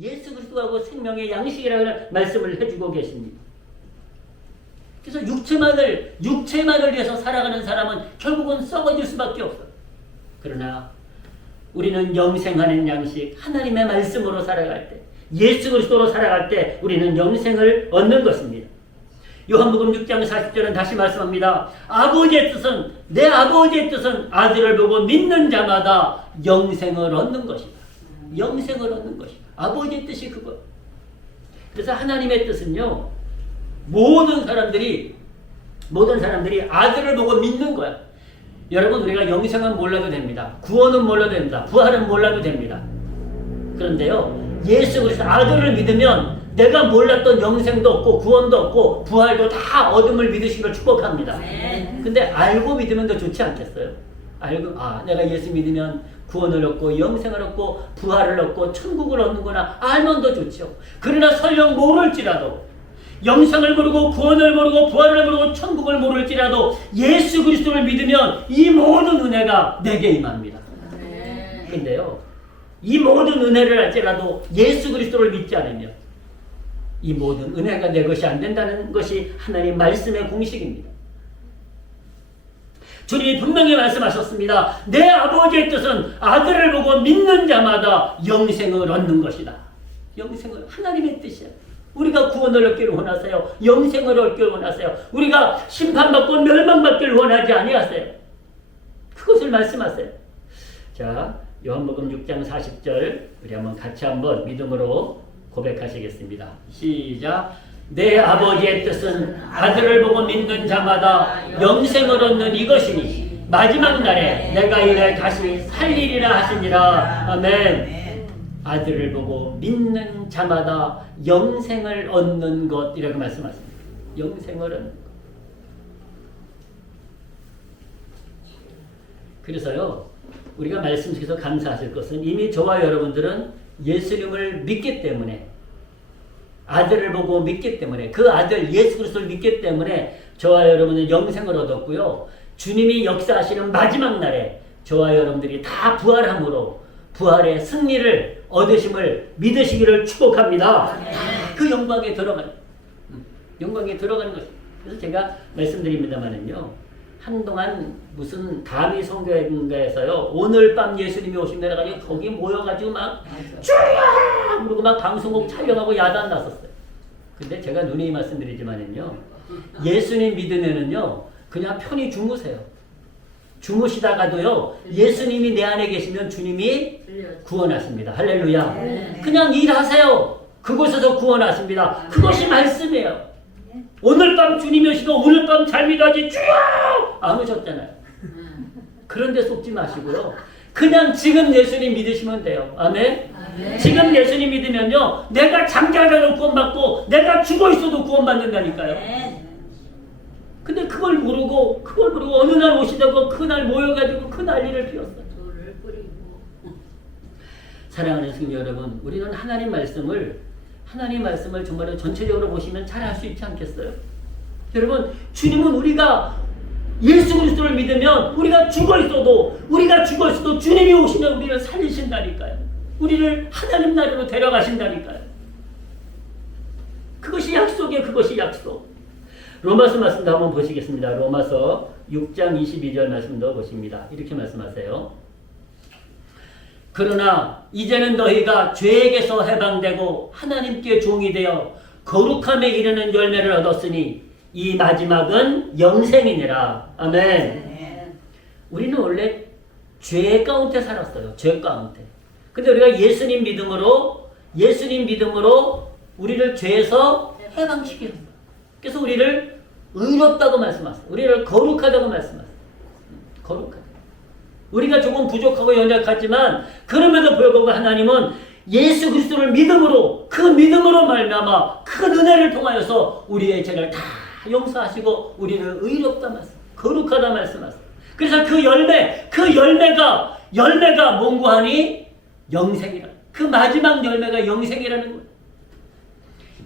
예수 그리스도가 곧 생명의 양식이라는 말씀을 해주고 계십니다. 그래서 육체만을 위해서 살아가는 사람은 결국은 썩어질 수밖에 없어요. 그러나 우리는 영생하는 양식, 하나님의 말씀으로 살아갈 때, 예수 그리스도로 살아갈 때 우리는 영생을 얻는 것입니다. 요한복음 6장 40절은 다시 말씀합니다. 내 아버지의 뜻은 아들을 보고 믿는 자마다 영생을 얻는 것이다. 영생을 얻는 것이다. 아버지의 뜻이 그거. 그래서 하나님의 뜻은요, 모든 사람들이 아들을 보고 믿는 거야. 여러분, 우리가 영생은 몰라도 됩니다. 구원은 몰라도 됩니다. 부활은 몰라도 됩니다. 그런데요, 예수 그리스도 아들을 믿으면 내가 몰랐던 영생도 없고 구원도 없고 부활도 다 얻음을 믿으시기를 축복합니다. 근데 알고 믿으면 더 좋지 않겠어요? 내가 예수 믿으면 구원을 얻고 영생을 얻고 부활을 얻고 천국을 얻는구나, 알면 더 좋죠. 그러나 설령 모를지라도, 영생을 모르고 구원을 모르고 부활을 모르고 천국을 모를지라도 예수 그리스도를 믿으면 이 모든 은혜가 내게 임합니다. 근데요, 이 모든 은혜를 알지라도 예수 그리스도를 믿지 않으면 이 모든 은혜가 내 것이 안 된다는 것이 하나님 말씀의 공식입니다. 주님이 분명히 말씀하셨습니다. 내 아버지의 뜻은 아들을 보고 믿는 자마다 영생을 얻는 것이다. 영생을, 하나님의 뜻이야. 우리가 구원을 얻기를 원하세요. 영생을 얻기를 원하세요. 우리가 심판받고 멸망받기를 원하지 아니하세요. 그것을 말씀하세요. 자, 요한복음 6장 40절 우리 한번 같이 한번 믿음으로 고백하시겠습니다. 시작. 내 아버지의 뜻은 아들을 보고 믿는 자마다 영생을 얻는 이것이니 마지막 날에 내가 이를 다시 살리리라 하시니라. 아멘. 아들을 보고 믿는 자마다 영생을 얻는 것이라고 말씀하십니다. 영생을 얻는 것. 그래서요, 우리가 말씀 속에서 감사하실 것은 이미 저와 여러분들은 예수님을 믿기 때문에, 아들을 보고 믿기 때문에, 그 아들 예수 그리스도를 믿기 때문에 저와 여러분은 영생을 얻었고요. 주님이 역사하시는 마지막 날에 저와 여러분들이 다 부활함으로 부활의 승리를 얻으심을 믿으시기를 축복합니다. 그 영광에 들어가는 것입니다. 그래서 제가 말씀드립니다만은요, 한동안 무슨 감히 성교회인가에서요, 오늘 밤 예수님이 오신다 해가지고 거기 모여가지고 막 주여! 그러고 막 방송국 촬영하고 야단 났었어요. 근데 제가 누누이 말씀드리지만은요, 예수님 믿으면은요 그냥 편히 주무세요. 주무시다가도요, 예수님이 내 안에 계시면 주님이 구원하십니다. 할렐루야. 그냥 일하세요. 그곳에서 구원하십니다. 그것이 말씀이에요. 오늘 밤 주님이 오시고 오늘 밤 잘 믿어야지 주여! 안 오셨잖아요. 그런 데 속지 마시고요, 그냥 지금 예수님 믿으시면 돼요. 아멘? 지금 예수님 믿으면요, 내가 잠자라도 구원받고 내가 죽어 있어도 구원받는다니까요. 근데 그걸 모르고 어느 날 오시다고 그날 모여가지고 그 난리를 피웠어요. 사랑하는 성도 여러분, 우리는 하나님 말씀을 정말로 전체적으로 보시면 잘 알 수 있지 않겠어요? 여러분, 주님은 우리가 예수 그리스도를 믿으면 우리가 죽어 있어도 주님이 오시면 우리를 살리신다니까요. 우리를 하나님 나라로 데려가신다니까요. 그것이 약속이에요. 그것이 약속. 로마서 말씀도 한번 보시겠습니다. 로마서 6장 22절 말씀도 보십니다. 이렇게 말씀하세요. 그러나 이제는 너희가 죄에게서 해방되고 하나님께 종이 되어 거룩함에 이르는 열매를 얻었으니 이 마지막은 영생이니라. 아멘. 우리는 원래 죄 가운데 살았어요. 죄 가운데. 근데 우리가 예수님 믿음으로 우리를 죄에서 해방시켰어요. 그래서 우리를 의롭다고 말씀하세요. 우리를 거룩하다고 말씀하세요. 거룩하다. 우리가 조금 부족하고 연약하지만 그럼에도 불구하고 하나님은 예수 그리스도를 믿음으로, 그 믿음으로 말미암아 큰 은혜를 통하여서 우리의 죄를 다 용서하시고 우리를 의롭다 말씀, 거룩하다 말씀하세요. 그래서 그 열매가 뭔고 하니 영생이라. 그 마지막 열매가 영생이라는 거예요.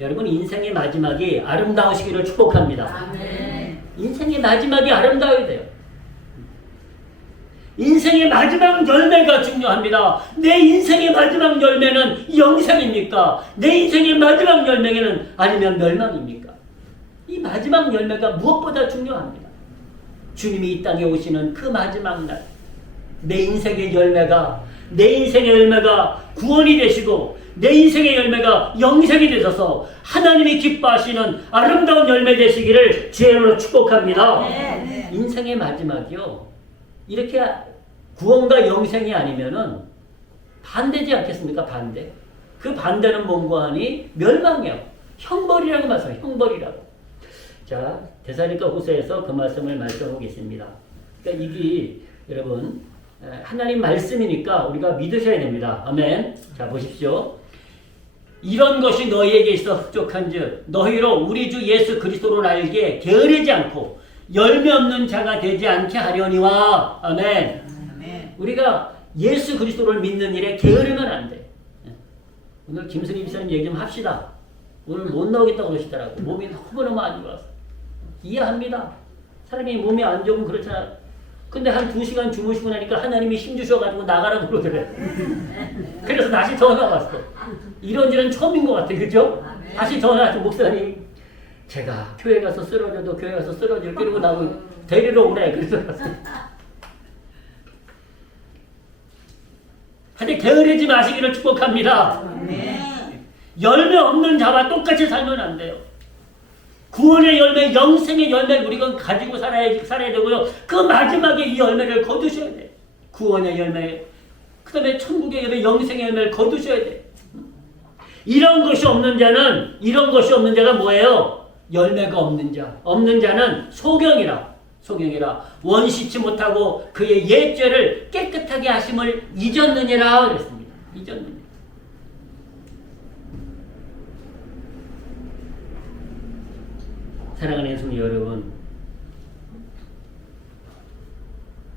여러분, 인생의 마지막이 아름다우시기를 축복합니다. 아멘. 인생의 마지막이 아름다워야 돼요. 인생의 마지막 열매가 중요합니다. 내 인생의 마지막 열매는 열매는 영생입니까? 내 인생의 마지막 열매는 아니면 멸망입니까? 이 마지막 열매가 무엇보다 중요합니다. 주님이 이 땅에 오시는 그 마지막 날, 내 인생의 열매가 구원이 되시고 내 인생의 열매가 영생이 되셔서 하나님이 기뻐하시는 아름다운 열매 되시기를 주의로 축복합니다. 인생의 마지막이요, 이렇게 구원과 영생이 아니면은 반대지 않겠습니까? 반대. 그 반대는 뭔가 하니 멸망이요, 형벌이라고 말씀해요. 형벌이라고. 자, 데살로니가 후서에서 그 말씀을 말씀하겠습니다. 그러니까 이게 여러분 하나님 말씀이니까 우리가 믿으셔야 됩니다. 아멘. 자, 보십시오. 이런 것이 너희에게 있어 흡족한즉 너희로 우리 주 예수 그리스도를 알게 게으르지 않고 열매 없는 자가 되지 않게 하려니와. 아멘. 아멘. 우리가 예수 그리스도를 믿는 일에 게으르면 안 돼. 오늘 김선희 집사님 얘기 좀 합시다. 오늘 못 나오겠다고 그러시더라고. 몸이 너무너무 안 좋아서. 이해합니다. 사람이 몸이 안 좋으면 그렇잖아. 근데 한 2시간 주무시고 나니까 하나님이 힘 주셔가지고 나가라고 그러더래. 그래서 다시 전화 왔어. 이런 일은 처음인 것 같아. 그죠? 다시 전화 왔어. 목사님, 제가 교회 가서 쓰러져도 교회 가서 쓰러질 그러고 나고 데리러 오래. 그래서 갔어요. 근데 게으르지 마시기를 축복합니다. 열매 없는 자와 똑같이 살면 안 돼요. 구원의 열매, 영생의 열매를 우리가 가지고 살아야 되고요. 그 마지막에 이 열매를 거두셔야 돼. 구원의 열매, 그 다음에 천국의 열매, 영생의 열매를 거두셔야 돼. 이런 것이 없는 자가 뭐예요? 열매가 없는 자. 없는 자는 소경이라. 원시치 못하고 그의 옛죄를 깨끗하게 하심을 잊었느니라 그랬습니다. 잊었느니라. 사랑하는 성도 여러분,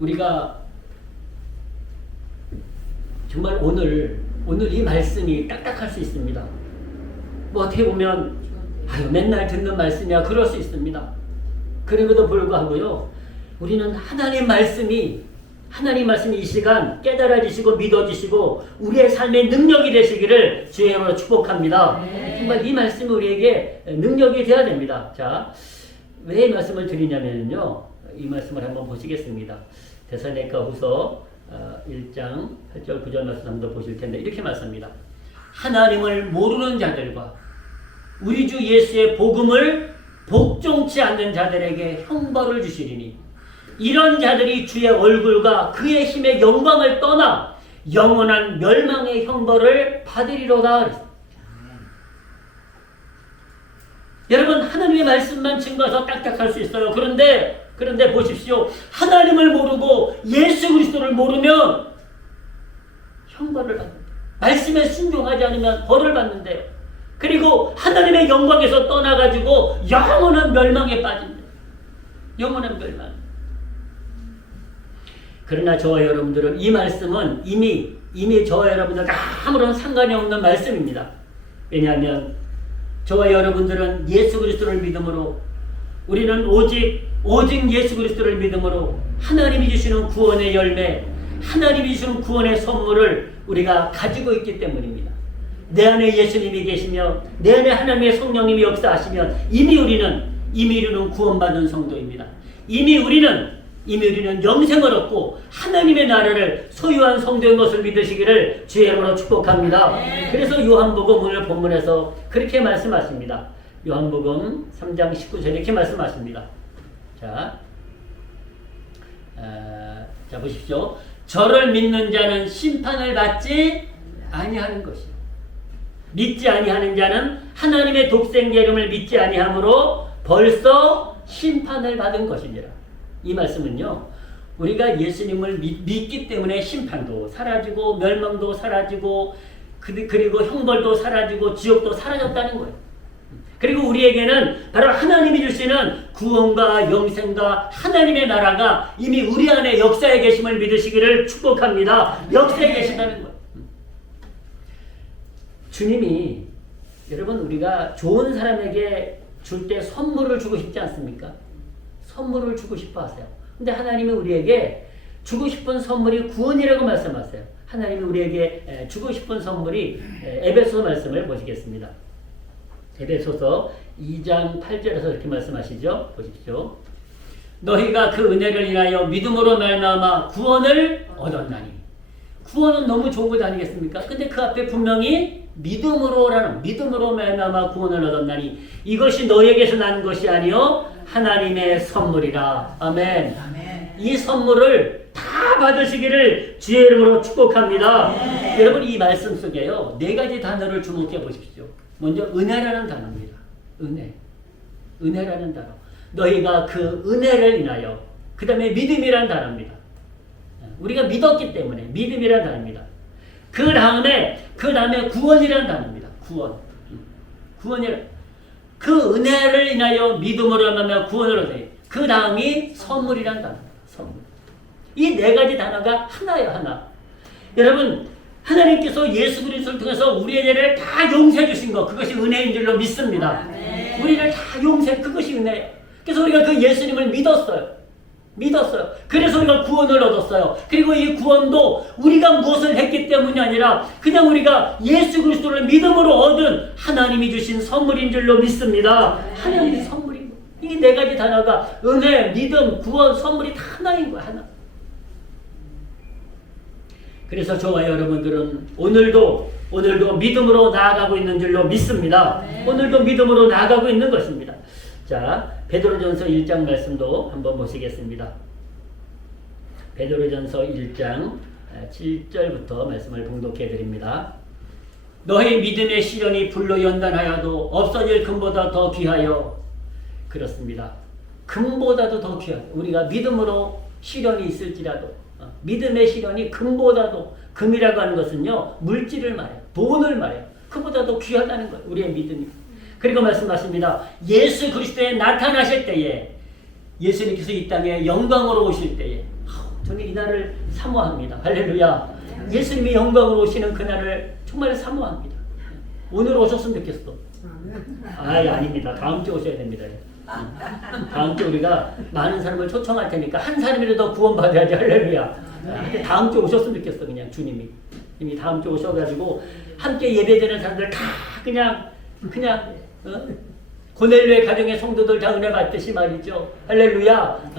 우리가 정말 오늘 이 말씀이 딱딱할 수 있습니다. 뭐 어떻게 보면 맨날 듣는 말씀이야 그럴 수 있습니다. 그럼에도 불구하고요, 우리는 하나님 말씀이 이 시간 깨달아지시고 믿어지시고 우리의 삶의 능력이 되시기를 주의 이름으로 축복합니다. 정말 이 말씀이 우리에게 능력이 되어야 됩니다. 자, 왜 이 말씀을 드리냐면요, 이 말씀을 한번 보시겠습니다. 데살로니가 후서 1장 8절 9절 말씀 한번 보실 텐데 이렇게 말씀합니다. 하나님을 모르는 자들과 우리 주 예수의 복음을 복종치 않는 자들에게 형벌을 주시리니 이런 자들이 주의 얼굴과 그의 힘의 영광을 떠나 영원한 멸망의 형벌을 받으리로다. 여러분, 하나님의 말씀만 증거해서 딱딱할 수 있어요. 그런데 보십시오. 하나님을 모르고 예수 그리스도를 모르면 형벌을 받는다. 말씀에 순종하지 않으면 벌을 받는데요. 그리고 하나님의 영광에서 떠나가지고 영원한 멸망에 빠진다. 영원한 멸망. 그러나 저와 여러분들은 이 말씀은 이미 저와 여러분들과 아무런 상관이 없는 말씀입니다. 왜냐하면 저와 여러분들은 예수 그리스도를 믿음으로, 우리는 오직 예수 그리스도를 믿음으로 하나님이 주시는 구원의 열매, 하나님이 주시는 구원의 선물을 우리가 가지고 있기 때문입니다. 내 안에 예수님이 계시며 내 안에 하나님의 성령님이 역사하시면 이미 우리는 구원받은 성도입니다. 이미 우리는 영생을 얻고 하나님의 나라를 소유한 성도인 것을 믿으시기를 주의 이름으로 축복합니다. 그래서 요한복음 오늘 본문에서 그렇게 말씀하십니다. 요한복음 3장 19절에 이렇게 말씀하십니다. 자, 보십시오. 저를 믿는 자는 심판을 받지 아니하는 것이요. 믿지 아니하는 자는 하나님의 독생자 이름을 믿지 아니하므로 벌써 심판을 받은 것이니라. 이 말씀은요, 우리가 예수님을 믿기 때문에 심판도 사라지고 멸망도 사라지고 그리고 형벌도 사라지고 지옥도 사라졌다는 거예요. 그리고 우리에게는 바로 하나님이 주시는 구원과 영생과 하나님의 나라가 이미 우리 안에 역사에 계심을 믿으시기를 축복합니다. 역사에 계신다는 거예요. 주님이, 여러분, 우리가 좋은 사람에게 줄 때 선물을 주고 싶지 않습니까? 선물을 주고 싶어 하세요. 근데 하나님이 우리에게 주고 싶은 선물이 구원이라고 말씀하세요. 하나님이 우리에게 주고 싶은 선물이 에베소서 말씀을 보시겠습니다. 에베소서 2장 8절에서 이렇게 말씀하시죠. 보십시오. 너희가 그 은혜를 인하여 믿음으로 말미암아 구원을 얻었나니. 구원은 너무 좋은 것 아니겠습니까? 근데 그 앞에 분명히 믿음으로 말미암아 구원을 얻었나니 이것이 너희에게서 난 것이 아니요 하나님의 선물이라. 아멘. 이 선물을 다 받으시기를 주의 이름으로 축복합니다. 여러분 이 말씀 속에요 4가지 단어를 주목해 보십시오. 먼저 은혜라는 단어입니다. 은혜라는 단어. 너희가 그 은혜를 인하여. 그 다음에 믿음이라는 단어입니다. 우리가 믿었기 때문에 믿음이라는 단어입니다. 그 다음에 구원이라는 단어입니다. 구원이라. 그 은혜를 인하여 믿음으로 하면 구원을 얻어요. 그 다음이 선물이라는 단어입니다. 선물. 이 4가지 단어가 하나예요. 하나. 여러분 하나님께서 예수 그리스도를 통해서 우리의 죄를 다 용서해 주신 것, 그것이 은혜인 줄로 믿습니다. 우리를 다 그것이 은혜예요. 그래서 우리가 그 예수님을 믿었어요. 그래서 우리가 구원을 얻었어요. 그리고 이 구원도 우리가 무엇을 했기 때문이 아니라 그냥 우리가 예수 그리스도를 믿음으로 얻은 하나님이 주신 선물인 줄로 믿습니다. 하나님의 선물인 거예요. 이 4가지 단어가 은혜, 믿음, 구원, 선물이 다 하나인 거예요. 하나. 그래서 저와 여러분들은 오늘도 믿음으로 나아가고 있는 줄로 믿습니다. 오늘도 믿음으로 나아가고 있는 것입니다. 자, 베드로전서 1장 말씀도 한번 보시겠습니다. 베드로전서 1장 7절부터 말씀을 봉독해 드립니다. 너희 믿음의 시련이 불로 연단하여도 없어질 금보다 더 귀하여. 그렇습니다. 금보다도 더 귀하여. 우리가 믿음으로 시련이 있을지라도 믿음의 시련이 금보다도, 금이라고 하는 것은요 물질을 말해요. 돈을 말해요. 그보다도 귀하다는 거예요. 우리의 믿음이. 그리고 말씀하십니다. 예수 그리스도에 나타나실 때에, 예수님께서 이 땅에 영광으로 오실 때에, 저는 이 날을 사모합니다. 할렐루야. 예수님이 영광으로 오시는 그 날을 정말 사모합니다. 오늘 오셨으면 좋겠어. 아닙니다. 다음 주에 오셔야 됩니다. 다음 주에 우리가 많은 사람을 초청할 테니까 한 사람이라도 구원받아야지. 할렐루야. 다음 주에 오셨으면 좋겠어. 그냥 주님이 다음 주에 오셔가지고 함께 예배드리는 사람들 다 그냥 고넬료의 가정의 성도들 다 은혜 받듯이 말이죠. 할렐루야.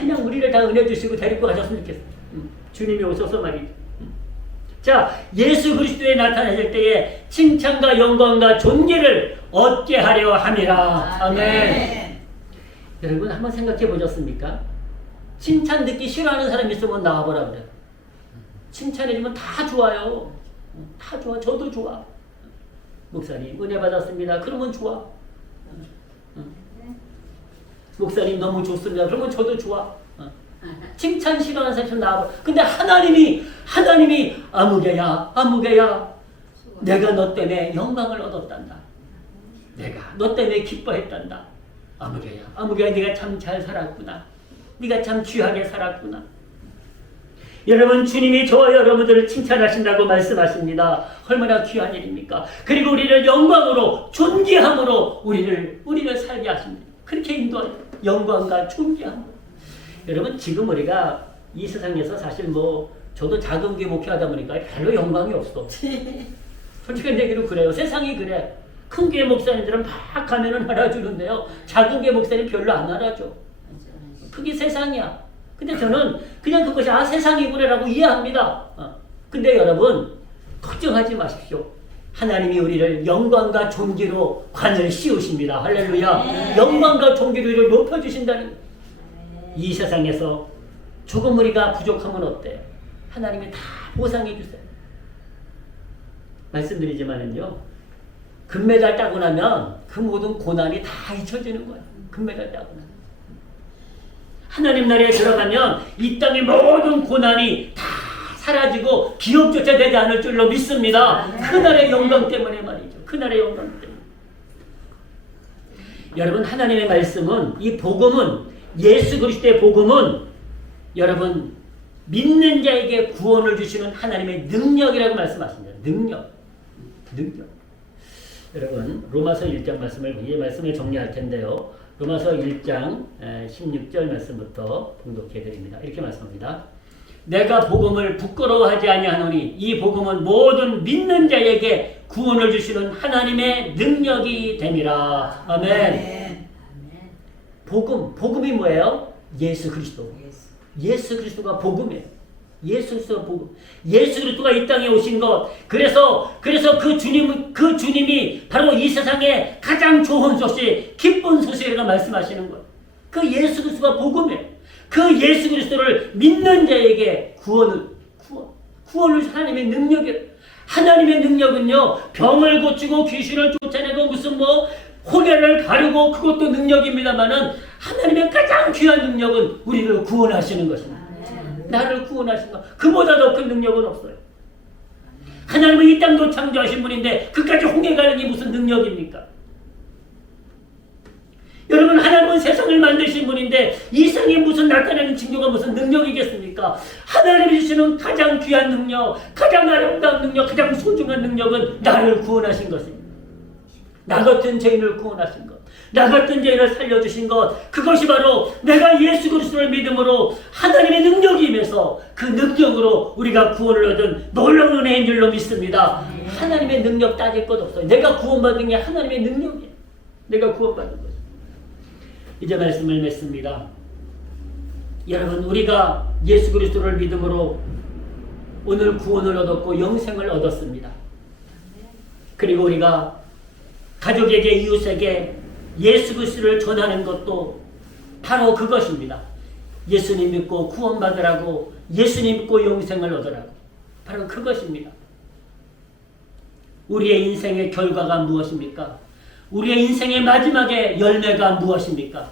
그냥 우리를 다 은혜 주시고 데리고 가셨으면 좋겠어. 주님이 오셔서 말이죠. 자, 예수 그리스도에 나타나실 때에 칭찬과 영광과 존귀를 얻게 하려 함이라. 아멘. 여러분 한번 생각해 보셨습니까? 칭찬 듣기 싫어하는 사람 있으면 나와보라 그래요. 칭찬해주면 다 좋아요. 다 좋아. 저도 좋아. 목사님 은혜 받았습니다. 그러면 좋아. 목사님 너무 좋습니다. 그러면 저도 좋아. 칭찬 싫어하는 사람 좀 나와봐. 근데 하나님이 아무개야 내가 너 때문에 영광을 얻었단다. 내가 너 때문에 기뻐했단다. 아무개야 네가 참 잘 살았구나. 네가 참 귀하게 살았구나. 여러분 주님이 저와 여러분들을 칭찬하신다고 말씀하십니다. 얼마나 귀한 일입니까? 그리고 우리를 영광으로 존귀함으로 우리를 살게 하십니다. 그렇게 인도하는 영광과 존귀함으로. 여러분 지금 우리가 이 세상에서 사실 저도 작은 교회 목회하다 보니까 별로 영광이 없어. 솔직한 얘기로 그래요. 세상이 그래. 큰 교회 목사님들은 막 가면은 알아주는데요. 작은 교회 목사님 별로 안 알아줘. 그게 세상이야. 근데 저는 그냥 그것이 세상이구나라고 이해합니다. 근데 여러분 걱정하지 마십시오. 하나님이 우리를 영광과 존귀로 관을 씌우십니다. 할렐루야. 영광과 존귀로 우리를 높여주신다는 거예요. 이 세상에서 조금 우리가 부족하면 어때요? 하나님이 다 보상해 주세요. 말씀드리지만은요, 금메달 따고 나면 그 모든 고난이 다 잊혀지는 거예요. 금메달 따고 나면. 하나님 나라에 들어가면 이 땅의 모든 고난이 다 사라지고 기억조차 되지 않을 줄로 믿습니다. 그날의 영광 때문에 말이죠. 그날의 영광 때문에. 여러분 하나님의 말씀은, 이 복음은, 예수 그리스도의 복음은 여러분 믿는 자에게 구원을 주시는 하나님의 능력이라고 말씀하십니다. 능력. 여러분 로마서 1장 이 말씀을 정리할 텐데요. 로마서 1장 16절 말씀부터 봉독해 드립니다. 이렇게 말씀합니다. 내가 복음을 부끄러워하지 아니하노니 이 복음은 모든 믿는 자에게 구원을 주시는 하나님의 능력이 됨이라. 아멘. 복음이 뭐예요? 예수 그리스도. 예수 그리스도가 복음이에요. 예수 그리스도가 복음. 예수 그리스도가 이 땅에 오신 것. 그래서 그 주님이 바로 이 세상에 가장 좋은 소식, 기쁜 소식이라고 말씀하시는 것. 그 예수 그리스도가 복음이에요. 그 예수 그리스도를 믿는 자에게 구원을 하나님의 능력이에요. 하나님의 능력은요, 병을 고치고 귀신을 쫓아내고 무슨 홍해를 가르고 그것도 능력입니다만은 하나님의 가장 귀한 능력은 우리를 구원하시는 것입니다. 나를 구원하시는 것. 그보다 더 큰 능력은 없어요. 하나님은 이 땅도 창조하신 분인데 그까지 홍해 가는 게 무슨 능력입니까? 여러분, 하나님은 세상을 만드신 분인데 이 세상에 무슨 나타나는 징조가 무슨 능력이겠습니까? 하나님이 주시는 가장 귀한 능력, 가장 아름다운 능력, 가장 소중한 능력은 나를 구원하신 것입니다. 나 같은 죄인을 구원하신 것, 나 같은 죄인을 살려주신 것, 그것이 바로 내가 예수 그리스도를 믿음으로 하나님의 능력이 임해서 그 능력으로 우리가 구원을 얻은 놀라운 은혜인 줄로 믿습니다. 하나님의 능력 따질 것 없어요. 내가 구원받은 게 하나님의 능력이에요. 내가 구원받은 거죠. 이제 말씀을 맺습니다. 여러분, 우리가 예수 그리스도를 믿음으로 오늘 구원을 얻었고 영생을 얻었습니다. 그리고 우리가 가족에게, 이웃에게 예수 그리스도를 전하는 것도 바로 그것입니다. 예수님 믿고 구원받으라고, 예수님 믿고 영생을 얻으라고. 바로 그것입니다. 우리의 인생의 결과가 무엇입니까? 우리의 인생의 마지막의 열매가 무엇입니까?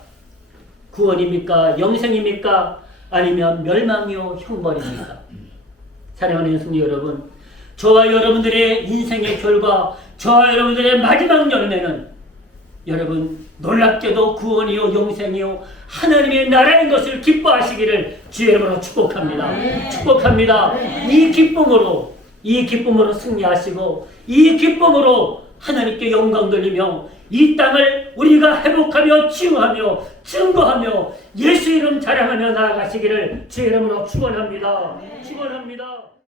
구원입니까? 영생입니까? 아니면 멸망이요 형벌입니까? 사랑하는 성도 여러분, 저와 여러분들의 인생의 결과, 저와 여러분들의 마지막 열매는 여러분 놀랍게도 구원이요 영생이요 하나님의 나라인 것을 기뻐하시기를 주의 이름으로 축복합니다. 축복합니다. 이 기쁨으로 승리하시고 이 기쁨으로 하나님께 영광 돌리며 이 땅을 우리가 회복하며 치유하며 증거하며 예수 이름 자랑하며 나아가시기를 주의 이름으로 축원합니다. 축원합니다.